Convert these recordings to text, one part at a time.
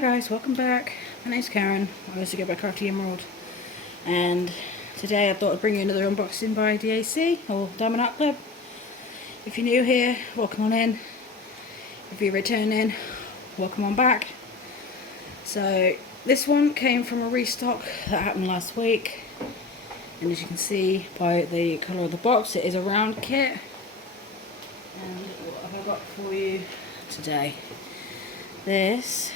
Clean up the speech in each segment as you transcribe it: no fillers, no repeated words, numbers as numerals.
guys, welcome back. My name's Karen. I used to get back after Emerald, and today I thought I'd bring you another unboxing by DAC or Diamond Art Club. If you're new here, welcome on in. If you're returning, welcome on back. So this one came from a restock that happened last week, and as you can see by the colour of the box, it is a round kit. And what have I got for you today? This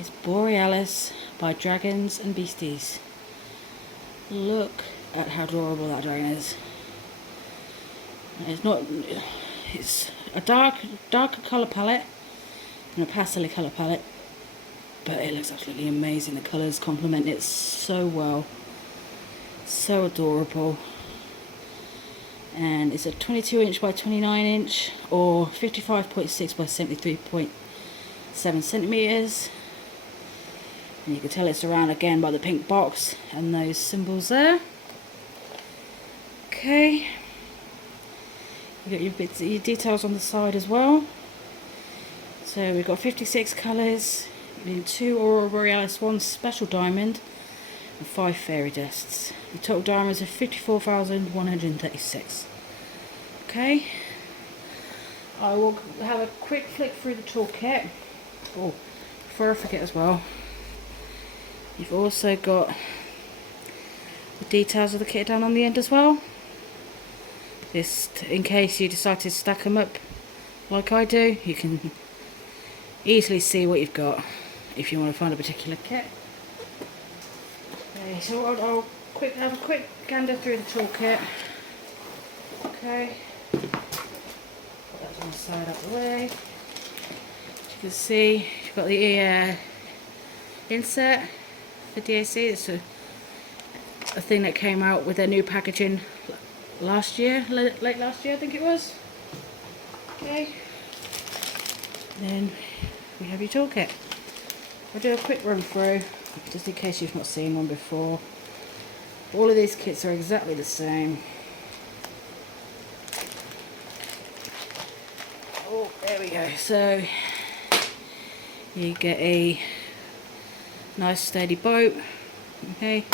is Borealis by Dragons and Beasties. Look at how adorable that dragon is. It's a darker colour palette and a pastel colour palette, but it looks absolutely amazing. The colours complement it so well. So adorable. And it's a 22 inch by 29 inch or 55.6 by 73.7 centimeters. And you can tell it's around again by the pink box and those symbols there. Okay, you got your details on the side as well. So we've got 56 colours, 2 Aurora Borealis, 1 special diamond, and 5 fairy dusts. The total diamonds are 54,136. Okay, I will have a quick flick through the toolkit. Oh, before I forget as well, you've also got the details of the kit down on the end as well. Just in case you decide to stack them up like I do, you can easily see what you've got if you want to find a particular kit. Okay, so I'll have a quick gander through the toolkit. Okay, put that on the side out the way. As you can see, you've got the insert for DAC. It's a thing that came out with their new packaging last year, late last year I think it was. Okay, then we have your toolkit. I'll do a quick run through just in case you've not seen one before. All of these kits are exactly the same. Oh, there we go. So you get a nice sturdy boat, okay,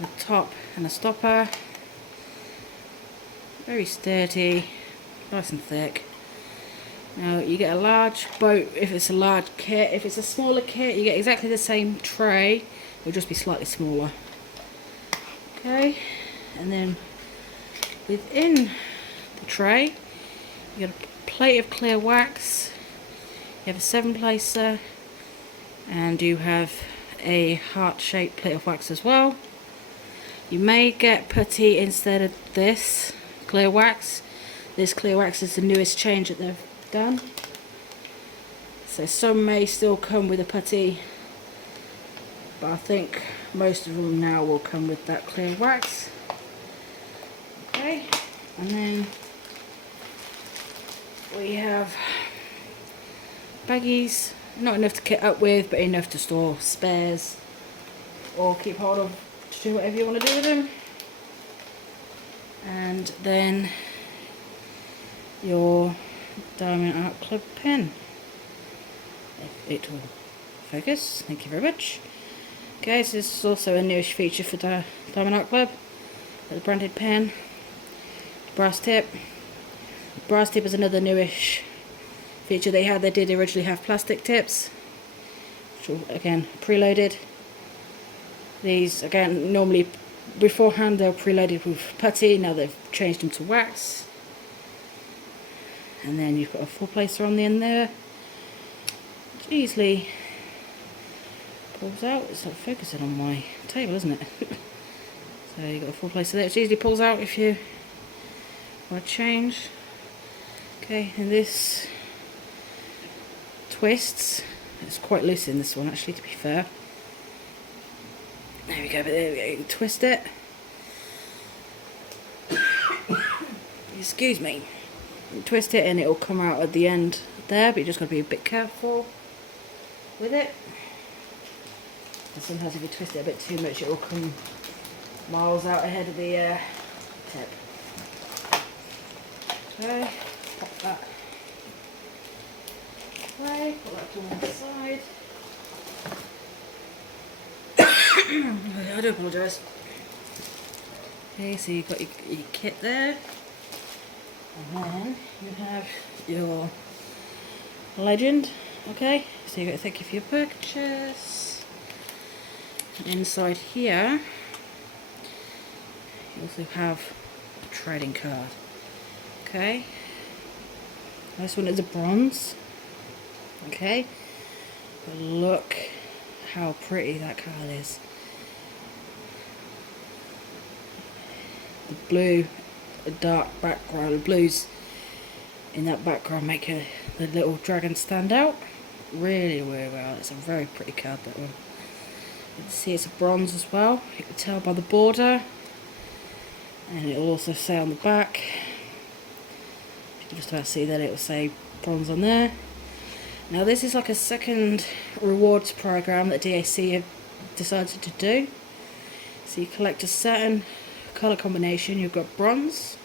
the top and a stopper, very sturdy, nice and thick. Now you get a large boat if it's a large kit. If it's a smaller kit, you get exactly the same tray, it'll just be slightly smaller. Okay, and then within the tray you get a plate of clear wax, you have a 7-placer, and you have a heart-shaped plate of wax as well. You may get putty instead of this clear wax. This clear wax is the newest change that they've done, so some may still come with a putty, but I think most of them now will come with that clear wax. Okay, and then we have baggies, not enough to kit up with, but enough to store spares or keep hold of to do whatever you want to do with them. And then your Diamond Art Club pen, if it will focus. Thank you very much. Okay, so this is also a newish feature for the Diamond Art Club. The branded pen, brass tip. Brass tip is another newish feature they had. They did originally have plastic tips, which are again preloaded. These again normally beforehand they were preloaded with putty. Now they've changed them to wax. And then you've got a 4-placer on the end there, which easily pulls out. It's not focusing on my table, isn't it? So you've got a 4-placer there, which easily pulls out if you want to change. Okay, and this twists. It's quite loose in this one actually, to be fair. There we go, but there we go, you can twist it. Excuse me. You twist it and it will come out at the end there, but you just got to be a bit careful with it. And sometimes if you twist it a bit too much, it will come miles out ahead of the tip. Okay, pop that Okay, put that to one side. I do apologise. Okay, so you've got your kit there. And then you have your legend. Okay, so you've got to thank you for your purchase. And inside here, you also have a trading card. Okay, this one is a bronze. Okay, but look how pretty that card is. The blue, the dark background, the blues in that background make the little dragon stand out really, really well. It's a very pretty card, that one. You can see it's a bronze as well. You can tell by the border, and it will also say on the back. You can just about see that it will say bronze on there. Now this is like a second rewards program that DAC have decided to do. So you collect a certain colour combination. You've got bronze,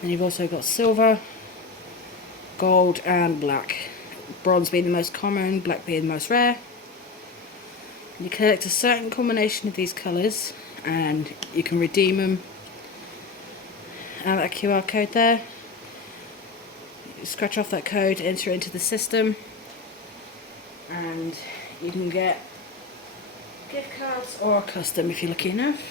then you've also got silver, gold and black. Bronze being the most common, black being the most rare. You collect a certain combination of these colours and you can redeem them. And that QR code there, you scratch off that code, enter it into the system, and you can get gift cards or a custom if you're lucky enough.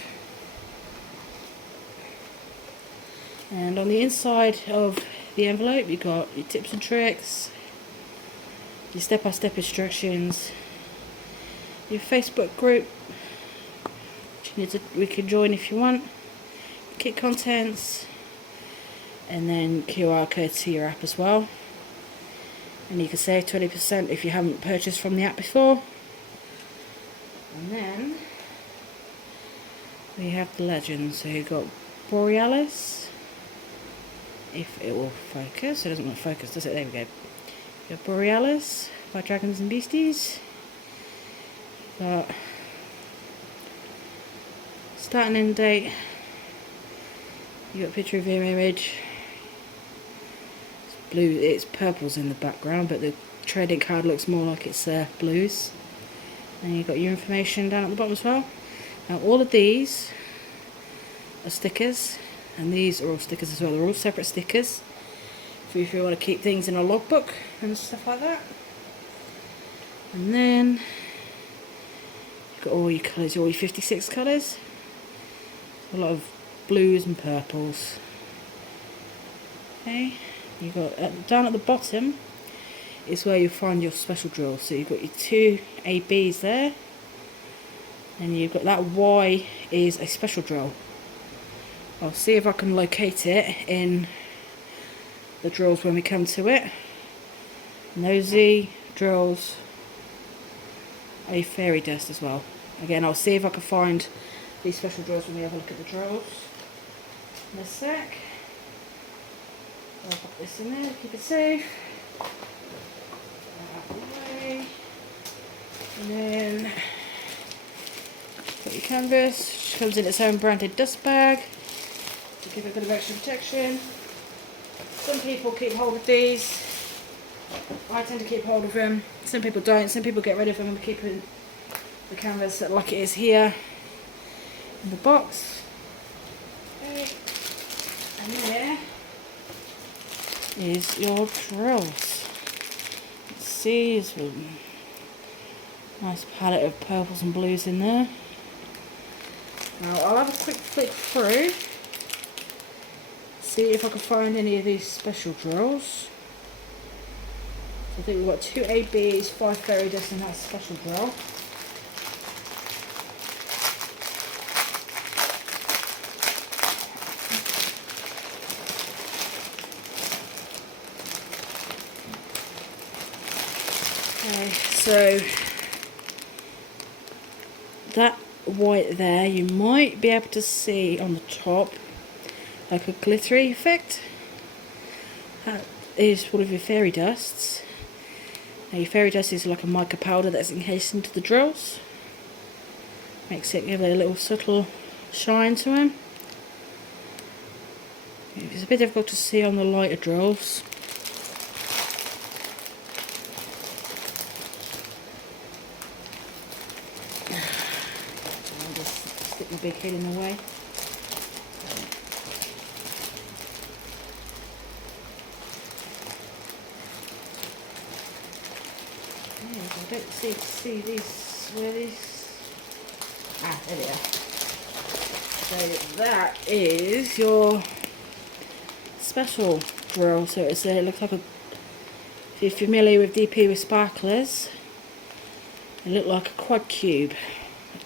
And on the inside of the envelope you've got your tips and tricks, your step-by-step instructions, your Facebook group, which we can join if you want, kit contents, and then QR code to your app as well. And you can save 20% if you haven't purchased from the app before. And then we have the legends. So you've got Borealis, if it will focus. It doesn't want to focus, does it? There we go. You have Borealis by Dragons and Beasties. Got start and end date. You got a picture of your image. It's blue. It's purples in the background, but the trading card looks more like it's blues. And you've got your information down at the bottom as well. Now all of these are stickers, and these are all stickers as well. They're all separate stickers for if you want to keep things in a logbook and stuff like that. And then you've got all your colours, all your 56 colours. A lot of blues and purples. Okay, you've got down at the bottom is where you'll find your special drill. So you've got your two ABs there, and you've got that Y is a special drill. I'll see if I can locate it in the drills when we come to it. Nosy drills a fairy dust as well. Again, I'll see if I can find these special drills when we have a look at the drills in a sec. I'll pop this in there, keep it safe. Out of the way. And then put your canvas, which comes in its own branded dust bag to give it a bit of extra protection. Some people keep hold of these. I tend to keep hold of them. Some people don't. Some people get rid of them and keep the canvas like it is here in the box. Okay. And there is your drills. Let's see, there's a nice palette of purples and blues in there. Now I'll have a quick flick through, see if I can find any of these special drills. So I think we've got 2 ABs, 5 fairy dust, and that special drill. Okay, so that white there, you might be able to see on the top like a glittery effect. That is one of your fairy dusts. Now your fairy dust is like a mica powder that's encased into the drills. Makes it give it a little subtle shine to them. It's a bit difficult to see on the lighter drills. my big head in the way. Yeah, I don't see these, where these, there they are. So that is your special drill. So it looks like a, if you're familiar with DP with sparklers, it looked like a quad cube,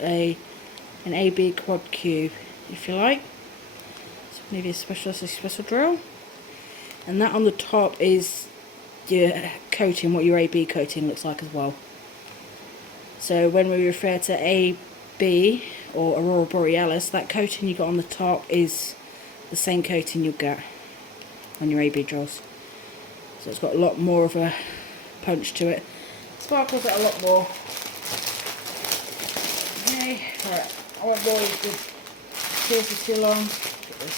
an AB quad cube, if you like. So maybe a special drill. And that on the top is your coating, what your AB coating looks like as well. So when we refer to AB or Aurora Borealis, that coating you got on the top is the same coating you'll get on your AB drills. So it's got a lot more of a punch to it. Sparkles it a lot more. Okay, right, I won't bore you with this for too long. Get this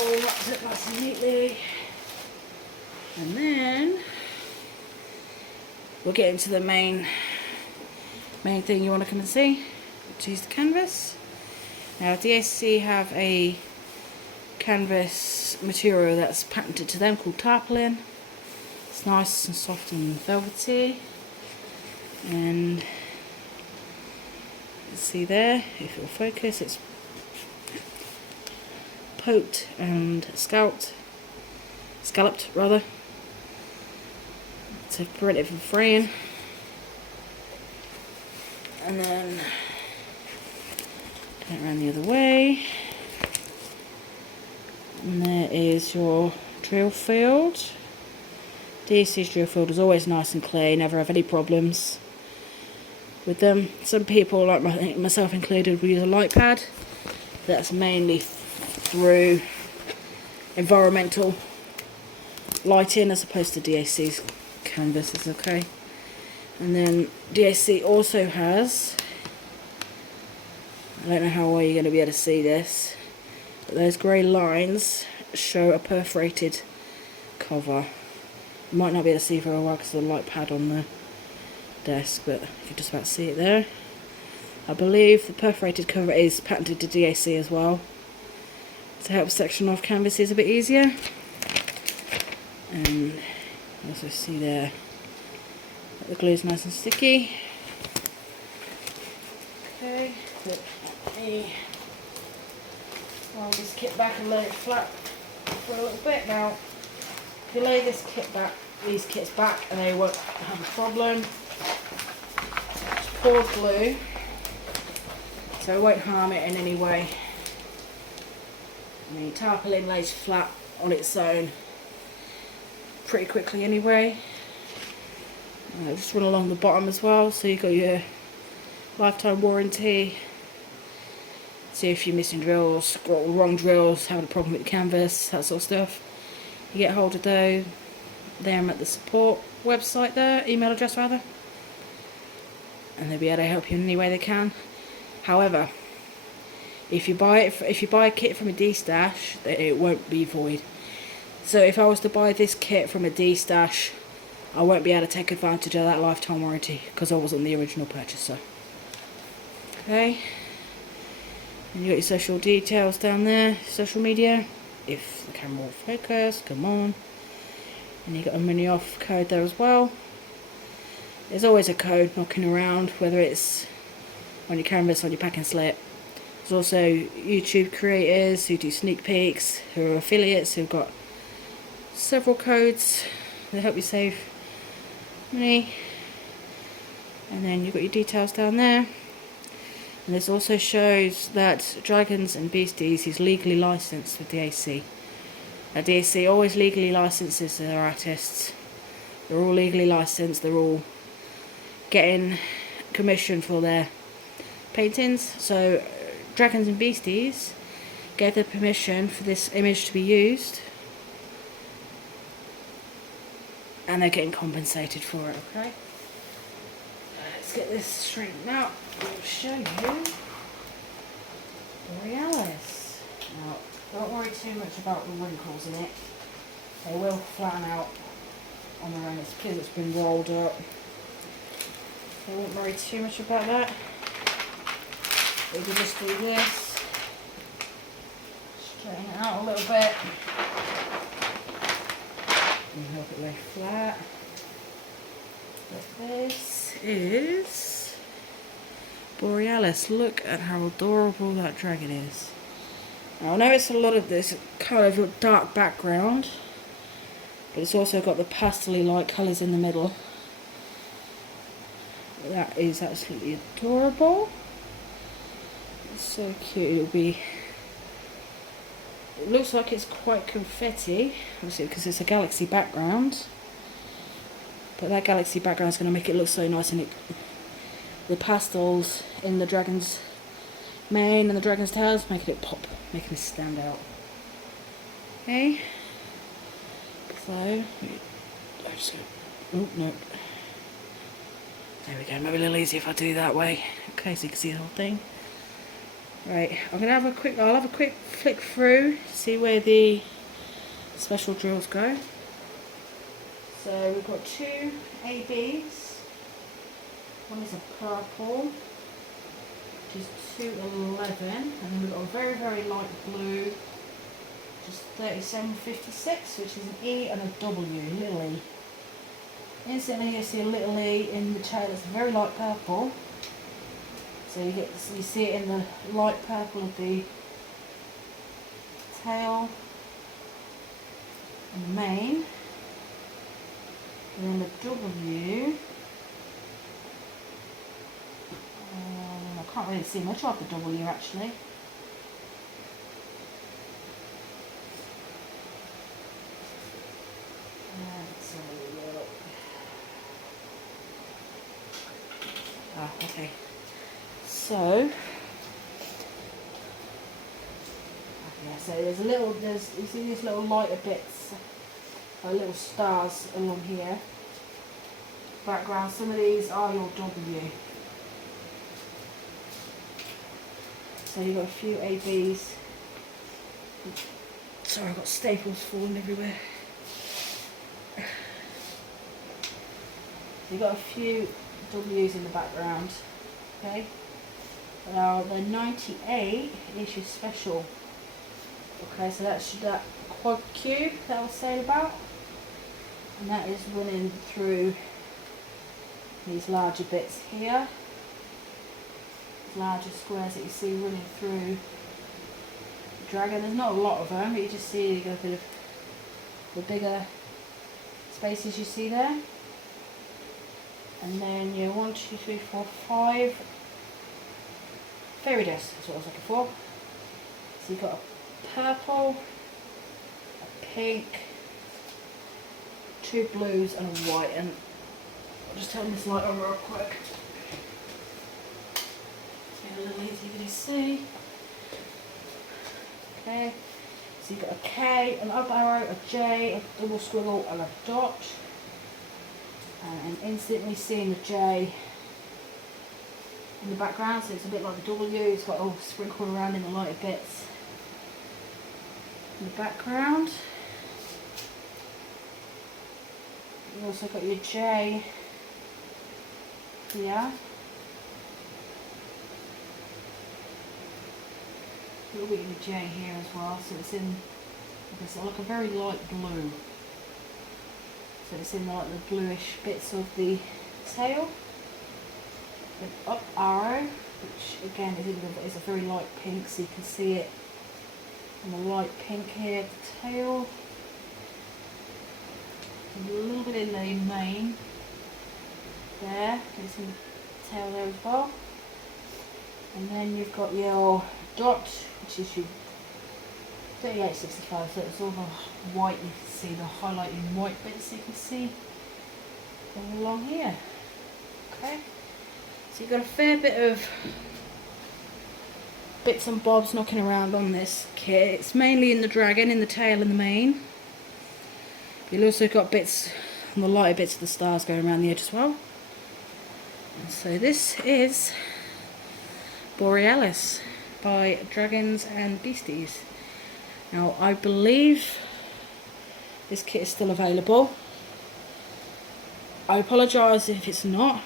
all wrapped up nice and neatly. And then we'll get into the main thing you want to come and see, which is the canvas. Now DAC have a canvas material that's patented to them called tarpaulin. It's nice and soft and velvety, and you see there, if it'll focus, it's poked and scalloped rather, to prevent it from fraying. And then turn it around the other way, and there is your drill field. DAC's drill field is always nice and clear, never have any problems with them. Some people, like myself included, will use a light pad. That's mainly through environmental lighting as opposed to DAC's canvases, okay? And then DAC also has, I don't know how well you're going to be able to see this, but those grey lines show a perforated cover. You might not be able to see very well because of the light pad on the desk, but you can just about see it there. I believe the perforated cover is patented to DAC as well, to help section off canvases a bit easier. And you also see there that the glue is nice and sticky. Okay, let me roll this kit back and lay it flat for a little bit. Now, if you lay this kit back, these kits back, and they won't have a problem. It's poured glue, so it won't harm it in any way. And the tarpaulin lays flat on its own pretty quickly anyway. Just run along the bottom as well, so you've got your lifetime warranty. See if you're missing drills, got wrong drills, having a problem with the canvas, that sort of stuff. You get hold of them at the support website there, email address rather, and they'll be able to help you in any way they can. However, if you buy a kit from a D-stash, it won't be void. So if I was to buy this kit from a D-stash, I won't be able to take advantage of that lifetime warranty because I wasn't the original purchaser. Okay, and you got your social details down there, social media, if the camera will focus, come on. And you got a money off code there as well. There's always a code knocking around, whether it's on your canvas, on your packing slip. There's also YouTube creators who do sneak peeks, who are affiliates, who've got several codes that help you save money. And then you've got your details down there. And this also shows that Dragons and Beasties is legally licensed with DAC. Now DAC always legally licenses their artists. They're all legally licensed, they're all getting commission for their paintings. So Dragons and Beasties gave the permission for this image to be used, and they're getting compensated for it, okay? Let's get this straightened out. I'll show you Borealis. Now, don't worry too much about the wrinkles in it. They will flatten out on their own. It's because it's been rolled up. So I won't worry too much about that. We can just do this, straighten it out a little bit, and help it lay flat. But this is Borealis. Look at how adorable that dragon is. Now I know it's a lot of this kind of a dark background, but it's also got the pastel-y light colours in the middle. That is absolutely adorable. It's so cute. It looks like it's quite confetti, obviously because it's a galaxy background. But that galaxy background is going to make it look so nice, and the pastels in the dragon's mane and the dragon's tails making it pop, making it stand out. Okay. So, I'm just going to, oh no. There we go, maybe a little easier if I do that way. Okay, so you can see the whole thing. Right, I'll have a quick flick through, see where the special drills go. So we've got two ABs. One is a purple, which is 211, and then we've got a very, very light blue, which is 3756, which is an E and a W, little E. Instantly you see a little E in the tail. It's a very light purple. So you see it in the light purple of the tail and the mane. And then the W, I can't really see much of the W actually. Let's have a look. Ah, okay. So, yeah, so you see these little lighter bits, little stars along here. Background, some of these are your W. So you've got a few ABs. Sorry, I've got staples falling everywhere. You've got a few W's in the background. Okay. Now the 98 is your special. Okay, so that's that quad cube that I was saying about, and that is running through these larger bits here, larger squares that you see running through the dragon. There's not a lot of them, but you just see you got a bit of the bigger spaces you see there, and then your 1, 2, 3, 4, 5 fairy dust. That's what I was looking for. So you've got a purple, a pink, 2 blues and a white, and I'll just turn this light on real quick. Get a little easier for you to see. Okay, so you've got a K, an up arrow, a J, a double squiggle and a dot. And instantly seeing the J in the background, so it's a bit like the W, it's got all sprinkled around in the lighter bits in the background. You've also got your J here, a little bit of your J here as well, so it's in like a very light blue. So it's in like the bluish bits of the tail. An up arrow, which again is a very light pink, so you can see it in the light pink here of the tail. And a little bit in the mane there, it's in the tail there as well. And then you've got your dot, which is your 3865, so it's all the white, you can see the highlighting white bits you can see all along here. Okay, so you've got a fair bit of bits and bobs knocking around on this kit. It's mainly in the dragon, in the tail and the mane. You've also got bits on the lighter bits of the stars going around the edge as well. And so this is Borealis by Dragons and Beasties. Now I believe this kit is still available. I apologise if it's not,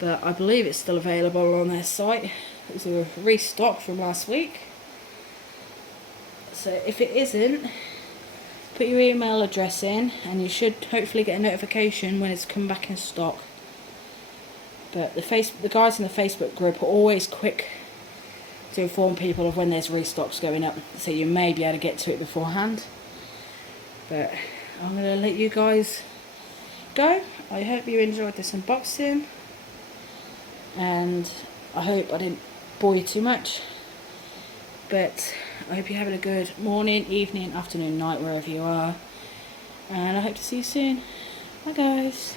but I believe it's still available on their site. it's a restock from last week. So if it isn't, put your email address in and you should hopefully get a notification when it's come back in stock. But the guys in the Facebook group are always quick to inform people of when there's restocks going up, so you may be able to get to it beforehand. But I'm going to let you guys go. I hope you enjoyed this unboxing, and I hope I didn't bore you too much, but I hope you're having a good morning, evening, afternoon, night, wherever you are, and I hope to see you soon. Bye guys.